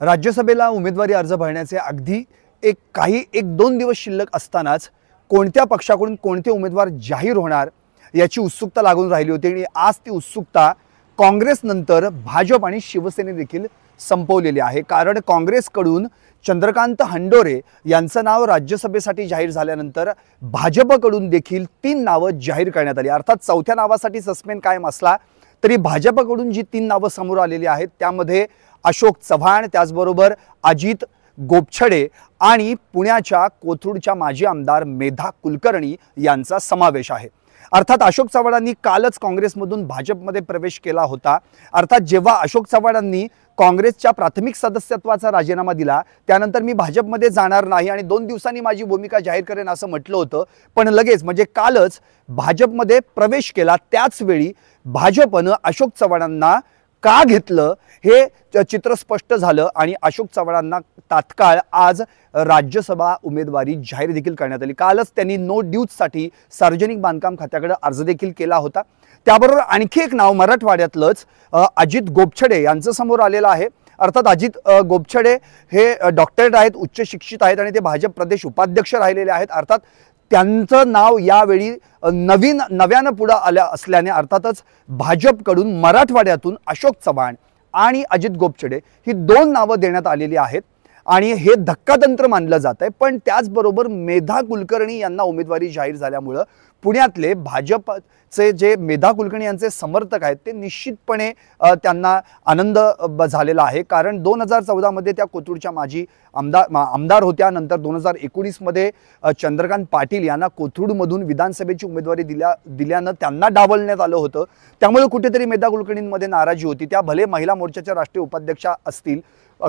राज्यसभेला उमेदवारी अर्ज भरण्याचे अगदी एक दोन दिवस शिल्लक असतानाच कोणत्या पक्षाकडून कोणते उमेदवार जाहीर होणार याची उत्सुकता लागून राहिली होती आणि आज ती उत्सुकता काँग्रेसनंतर भाजप आणि शिवसेने देखील संपवलेली आहे। कारण काँग्रेसकडून चंद्रकांत हंडोरे यांचं नाव राज्यसभेसाठी जाहीर झाल्यानंतर भाजपकडून देखील 3 नावं जाहीर करण्यात आली। अर्थात चौथ्या नावासाठी सस्पेन्स कायम असला तरी भाजपकडून जी 3 नावं समोर आलेली आहेत त्यामध्ये अशोक चव्हाण, त्याचबरोबर अजित गोपछडे आणि पुण्याच्या कोथरूडच्या माजी आमदार मेधा कुलकर्णी यांचा समावेश आहे। अर्थात अशोक चव्हाणांनी कालच काँग्रेसमधून भाजपमध्ये प्रवेश केला होता। अर्थात जेव्हा अशोक चव्हाणांनी काँग्रेसच्या प्राथमिक सदस्यत्वाचा राजीनामा दिला त्यानंतर मी भाजपमध्ये जाणार नाही आणि 2 दिवसांनी माझी भूमिका जाहीर करेन असं म्हटलं होतं, पण लगेच म्हणजे कालच भाजपमध्ये प्रवेश केला। त्याच वेळी भाजपनं अशोक चव्हाणांना का घेतलं हे चित्र स्पष्ट झालं आणि अशोक चव्हाणांना तात्काळ आज राज्यसभा उमेदवारी जाहीर देखील करण्यात आली। कालच त्यांनी नो ड्यूजसाठी सार्वजनिक बांधकाम खात्याकडे अर्ज देखील केला होता। त्याबरोबर आणखी एक नाव मराठवाड्यातलंच अजित गोपछडे यांचं समोर आलेलं आहे। अर्थात अजित गोपछडे हे डॉक्टरेट आहेत, उच्च शिक्षित आहेत आणि ते भाजप प्रदेश उपाध्यक्ष राहिलेले आहेत। अर्थात त्यांचं नाव यावेळी नव्यानं पुढे आलं असल्याने अर्थातच भाजपकडून मराठवाड्यातून अशोक चव्हाण आणि अजित गोपछडे ही 2 नावं देण्यात आलेली आहेत आणि हे धक्कातंत्र मानलं जात आहे। पण त्याचबरोबर मेधा कुलकर्णी यांना उमेदवारी जाहीर झाल्यामुळे पुण्यातले भाजपचे जे मेधा कुलकर्णी यांचे समर्थक आहेत ते निश्चितपणे त्यांना आनंद झालेला आहे। कारण 2014 मध्ये त्या कोथरूडच्या माजी आमदार होत्या। नंतर 2019 मध्ये चंद्रकांत पाटील यांना कोथरूडमधून विधानसभेची उमेदवारी दिल्यानं त्यांना डावलण्यात आलं होतं। त्यामुळे कुठेतरी मेधा कुलकर्णींमध्ये नाराजी होती। त्या भले महिला मोर्चाच्या राष्ट्रीय उपाध्यक्षा असतील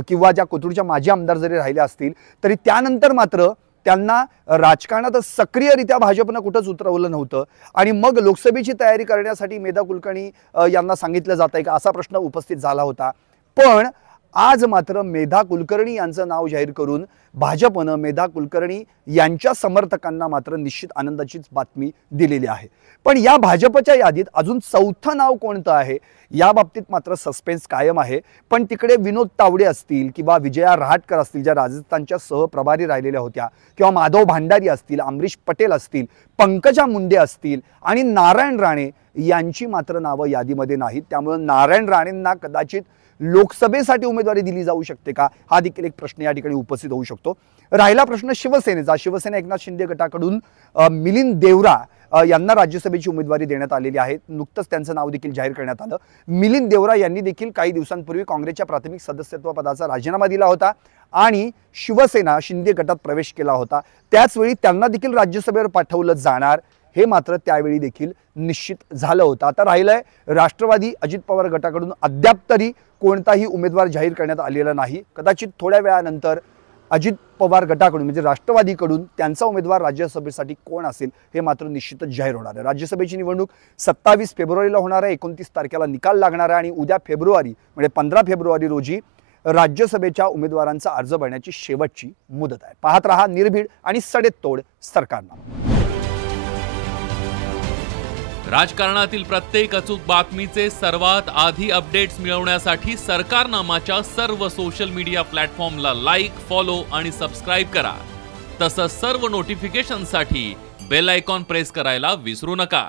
किंवा ज्या कोथरूडच्या माजी आमदार जरी राहिले असतील तरी त्यानंतर मात्र त्यांना राजकारणात सक्रियरित्या भाजपनं कुठंच उतरवलं नव्हतं आणि मग लोकसभेची तयारी करण्यासाठी मेधा कुलकर्णी यांना सांगितलं जातंय का असा प्रश्न उपस्थित झाला होता। पण आज मात्र मेधा कुलकर्णी यांचं नाव जाहीर करून भाजपनं मेधा कुलकर्णी यांच्या समर्थकांना मात्र निश्चित आनंदाचीच बातमी दिलेली आहे। पण या भाजपच्या यादीत अजून 4थं नाव कोणतं आहे या बाबतीत मात्र सस्पेन्स कायम आहे। पण तिकडे विनोद तावडे असतील किंवा विजया रहाटकर असतील ज्या राजस्थानच्या सहप्रभारी राहिलेल्या होत्या किंवा माधव भांडारी असतील, अमरीश पटेल असतील, पंकजा मुंडे असतील आणि नारायण राणे यांची मात्र नावं यादीमध्ये नाहीत। त्यामुळे नारायण राणेंना कदाचित लोकसभेसाठी उमेदवारी दिली जाऊ शकते का हा देखील एक प्रश्न या ठिकाणी उपस्थित होऊ शकतो। राहिला प्रश्न शिवसेनेचा। शिवसेना एकनाथ शिंदे गटाकडून मिलिंद देवरा यांना राज्यसभेची उमेदवारी देण्यात आलेली आहे। नुकतंच त्यांचं नाव देखील जाहीर करण्यात आलं। मिलिंद देवरा यांनी देखील काही दिवसांपूर्वी काँग्रेसच्या प्राथमिक सदस्यत्व पदाचा राजीनामा दिला होता आणि शिवसेना शिंदे गटात प्रवेश केला होता। त्याच वेळी त्यांना देखील राज्यसभेवर पाठवलं जाणार हे मात्र त्यावेळी देखील निश्चित झालं होतं। आता राहिलंय राष्ट्रवादी अजित पवार गटाकडून अद्याप तरी कोणताही उमेदवार जाहीर करण्यात आलेला नाही। कदाचित थोड्या वेळानंतर अजित पवार गटाकडून म्हणजे राष्ट्रवादीकडून त्यांचा उमेदवार राज्यसभेसाठी कोण असेल हे मात्र निश्चितच जाहीर होणार आहे। राज्यसभेची निवडणूक 27 फेब्रुवारीला होणार आहे। 29 तारखेला निकाल लागणार आहे आणि उद्या फेब्रुवारी म्हणजे 15 फेब्रुवारी रोजी राज्यसभेच्या उमेदवारांचा अर्ज भरण्याची शेवटची मुदत आहे। पाहत रहा निर्भीड आणि सडेतोड सरकारनामा। राजकारणातील प्रत्येक अचूक बातमीचे सर्वात आधी अपडेट्स मिळवण्यासाठी सरकारनामाच्या सर्व सोशल मीडिया प्लॅटफॉर्मला लाईक, फॉलो आणि सबस्क्राईब करा। तसंच सर्व नोटिफिकेशनसाठी बेल आयकॉन प्रेस करायला विसरू नका।